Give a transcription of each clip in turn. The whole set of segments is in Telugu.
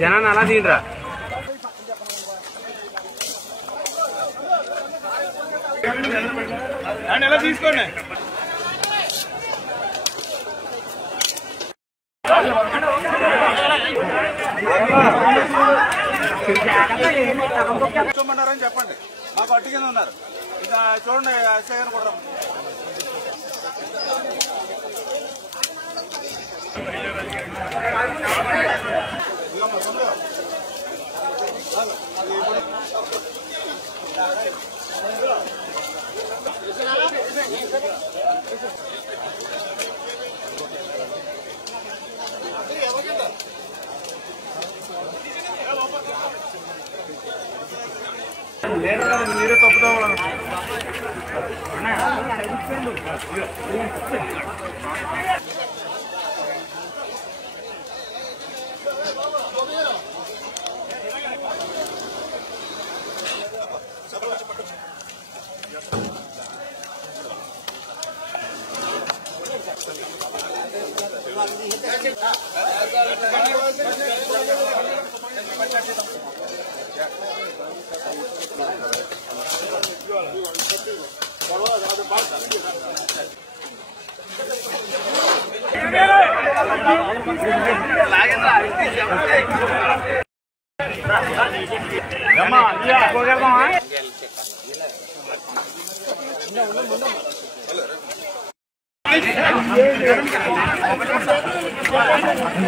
జనాన్ని అలా తీయరా ఎలా తీసుకోండి. కూర్చోమన్నారని చెప్పండి. మాకు అడ్డు కింద ఉన్నారు. ఇంకా చూడండి ఎస్ఐ గారు కూడా మీరే తప్పుదాం.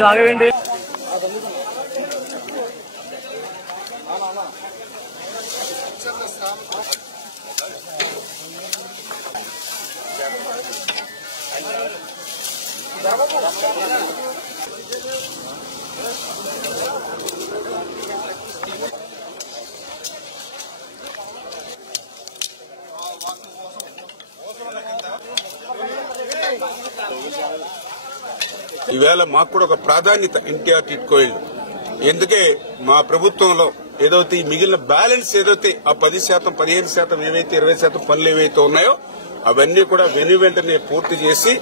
ఆగండి. ఈవేళ మాకు కూడా ఒక ప్రాధాన్యత ఎన్టీఆర్ టిట్కో ఇల్లు. ఎందుకే మా ప్రభుత్వంలో ఏదైతే మిగిలిన బ్యాలెన్స్ ఏదైతే ఆ 10%, 15% ఏవైతే 20% పనులు ఏవైతే ఉన్నాయో అవన్నీ కూడా వెంటనే పూర్తి చేసి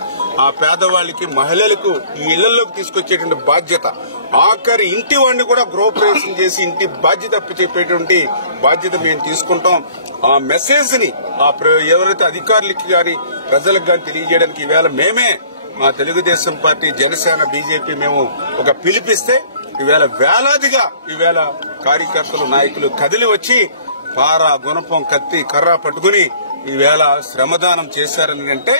ఆ పేదవాళ్ళకి మహిళలకు ఈ ఇళ్లలోకి తీసుకొచ్చేటువంటి బాధ్యత, ఆఖరి ఇంటి వాడిని కూడా గృహప్రవేశం చేసి ఇంటి బాధ్యత చెప్పేటువంటి బాధ్యత మేము తీసుకుంటాం. ఆ మెసేజ్ ని ఎవరైతే అధికారులకి గాని ప్రజలకు గాని తెలియజేయడానికి ఈవేళ మేమే మా తెలుగుదేశం పార్టీ, జనసేన, బీజేపీ మేము ఒక పిలిపిస్తే ఈవేళ వేలాదిగా ఈవేళ కార్యకర్తలు, నాయకులు కదిలి వచ్చి పార, గుణపం, కత్తి, కర్ర పట్టుకుని ఈవేళ శ్రమదానం చేశారని అంటే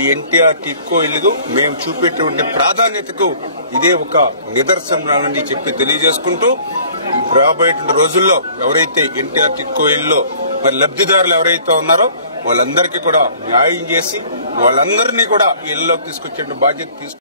ఈ ఎన్టీఆర్ టిట్కో ఇల్లు మేము చూపేటువంటి ప్రాధాన్యతకు ఇదే ఒక నిదర్శనమని చెప్పి తెలియజేసుకుంటూ రాబోయేటువంటి రోజుల్లో ఎవరైతే ఎన్టీఆర్ టిట్కో ఇల్లులో మరి లబ్దిదారులు ఎవరైతే ఉన్నారో వాళ్ళందరికీ కూడా న్యాయం చేసి వాళ్ళందరినీ కూడా ఇళ్లలోకి తీసుకొచ్చే బాధ్యత